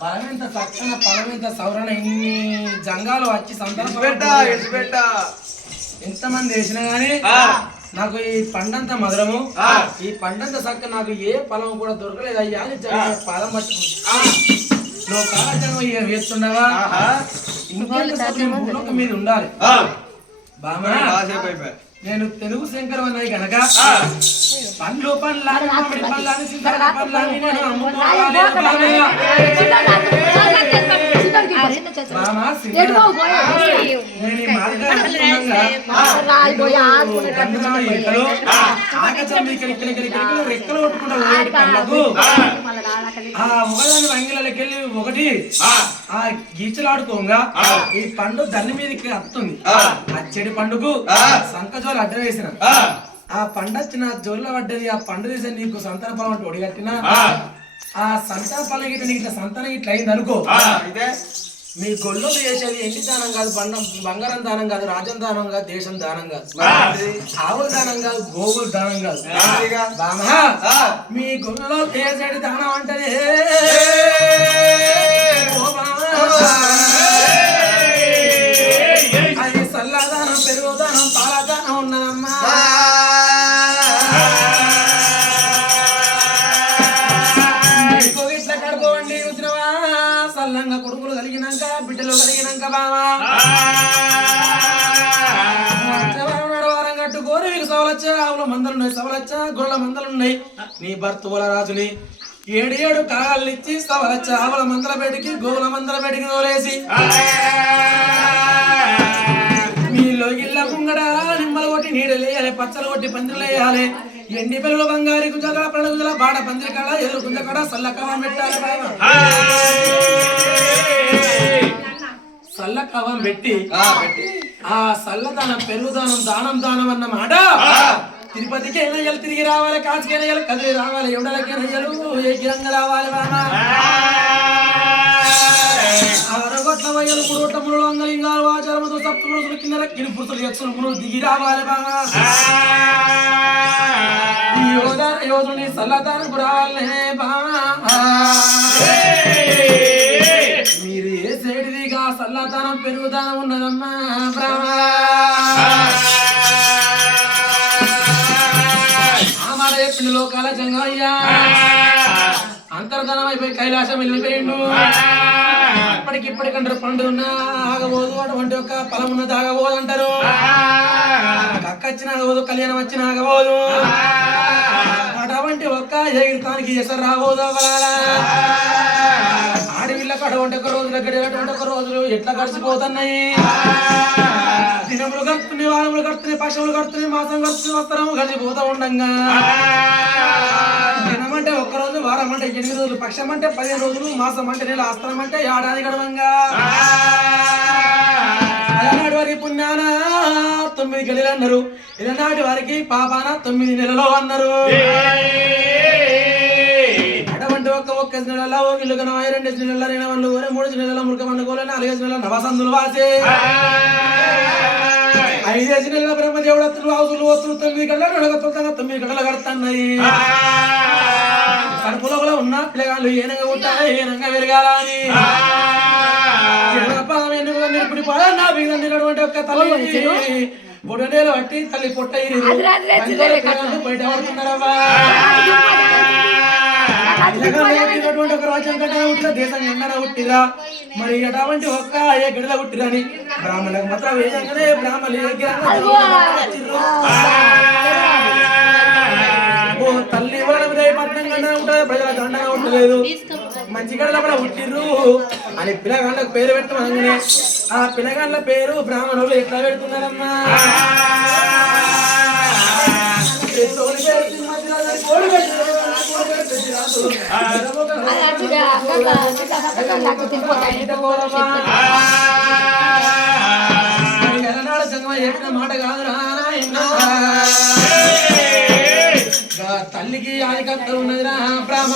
పరమెంత చక్కన పరమెంత సౌరణ ఇన్ని జంగాలు వచ్చి సంతానం ఎంతమంది వేసినా గానీ నాకు ఈ పండంత మధురము ఈ పండంత చక్క నాకు ఏ ఫలం కూడా దొరకలేదు అయ్యా అని పాదం పట్టుకుంటా నువ్వు కాలజన్మ వేస్తున్నావా ఇంకొక మీద ఉండాలి బామా నేను తెలుగు శంకరం అన్నది కనుక పండ్లు పండ్లాని పండ్లాని నేను అమ్ముకోవాలి రెక్కలు కొట్టుకుంటా ఒకదాని వంగిలకెళ్ళి ఒకటి ఆ గీచలాడుకోగా ఈ పండు దాని మీదకి వస్తుంది అచ్చడి పండుగ సంకజోలు అడ్డ వేసిన ఆ పండు వచ్చిన జోల్లో పడ్డది ఆ పండు తీసే నీకు సంతాన ఫలం అంటే ఒడిగట్టినా ఆ సంతాన ఫలం గిట్ట నీకు ఇట్లా సంతానం ఇట్లా అయింది అనుకో మీ గొల్లో చేసేది ఎండి దానం కాదు బంగారం దానం కాదు రాజ్యం దానం కాదు దేశం దానం కాదు ఆవుల దానం కాదు గోవుల దానం కాదు బామా మీ గొల్లో చేసేది దానం అంటే అది సల్లదానం పెరుగుదానం పాలదానం ఉన్నదమ్మా ఇట్లా కడుకోండి ఉద్రవా సల్లంగా కొడుకులు కలిగినాక బిడ్డలు కలిగినాక బావా వారం కట్టుకోని మీకు సవలచ్చా ఆవుల మందలున్నాయి సవలచ్చా గొర్రెల మందలున్నాయి నీ భర్తల రాజుని 7 కాళ్ళు ఇచ్చి సవలచ్చా ఆవుల మందల బయటికి గోవుల మందల బయటికి తోలేసి మీలో ఇళ్ళ ముంగడ నిమ్మలు కొట్టి నీడలు వేయాలి పచ్చలు కొట్టి పందిరులు వేయాలి ఎండి పెరుగుల బంగారి గుంజల ప్రణగుజల బాడ పందిరి కాడ ఎదురు గుంజ కాడ సల్లకవం పెట్టాలి సల్లకవం పెట్టి ఆ సల్లదానం పెరుగుదానం దానం అన్నమాట తిరుపతికి ఎనయ్యలు తిరిగి రావాలి కాచికి ఎనయ్యలు కదిలి రావాలి ఎవడలకి ఎనయ్యలు ఏ గిరంగ రావాలి బామా 6 కోట్ల వయ్యలు 3 కోట్ల ముళ్ళు అంగలింగాలు ఆచారముతో సప్త రోజుల కింద కిని పురుషులు యక్షులు ముళ్ళు దిగి రావాలి బామా యోధుని సల్లదానకు రావాలే బామా మీరు ఏ సేడిదిగా సల్లదానం పెరుగుదానం ఉన్నదమ్మా బ్రాహ్మణ పిండి లోకాల జంగయ్యా అంతర్ధనం అయిపోయి కైలాసం వెళ్ళిపోయిండు ఇప్పటికంటారు పండు ఉన్నా ఆగబోదు అటువంటి ఒక ఫలం ఉన్నది ఆగబోదు అంటారు అక్క వచ్చిన ఆగబోదు కళ్యాణం వచ్చిన ఆగబోదు అటువంటి ఒక్క ఎగిరితానికి ఎసరు రాబోదు ఆడవిళ్ళకు అటువంటి ఒక రోజులు అటువంటి ఒక రోజులు ఎట్లా గడిచిపోతున్నాయి దినములు గడుతున్నాయి వారములు గడుతున్నాయి పక్షములు గడుతున్నాయి మాసం గడుస్తున్నాయి వస్త్రము గడిచిపోతూ ఉండంగా దినం అంటే 1 రోజు వారం అంటే 8 రోజులు పక్షం అంటే 15 రోజులు మాసం అంటే నెల ఆస్త్రం అంటే ఏడాది గడవంగా అలనాటి వారికి పుణ్యాన 9 గడిలు అన్నారు ఇలనాటి వారికి పాపాన 9 నెలలు అన్నారు అటువంటి ఒక్క నెలలో ఇల్లు కనవాయి 2 నెలల 3 నెలల మురుకమన్నుకోలే 4 నెలల నవసందులు వాసే 5 నెలల బ్రహ్మదేవుడు హౌసులు వస్తులు 9 గంటల 9 గంటలు కడుతున్నాయి కడుపులో ఉన్న పిల్లగాళ్ళు ఏనంగా ఉంటాయి ఏనంగా పెరగాలని ఒక్క తల్లి బుడనేలు పట్టి తల్లి పొట్ట బయట పడుతున్నారవ్వా ఒక రాజ్యం కట్ట ఉట్టిరా దేశం ఎండన ఉట్టిరా మరి అటువంటి ఒక్క ఏ గిడల ఉట్టిరని బ్రాహ్మణులకు మాత్రం వేయంగానే బ్రాహ్మణులు ఓ తల్లి వాళ్ళ పట్టణంగా దండగా ఉంటుంది ప్రజల దండగా ఉండలేదు మంచి గడల కూడా పుట్టిర్రు అని పిల్లగాళ్ళకు పేరు పెట్టమనగానే ఆ పిల్లగాళ్ళ పేరు బ్రాహ్మణులు ఎట్లా పెడుతున్నారమ్మా చెప్పిన మాట కాదు తల్లికి ఆదికత్త ఉన్నదిరా బ్రహ్మ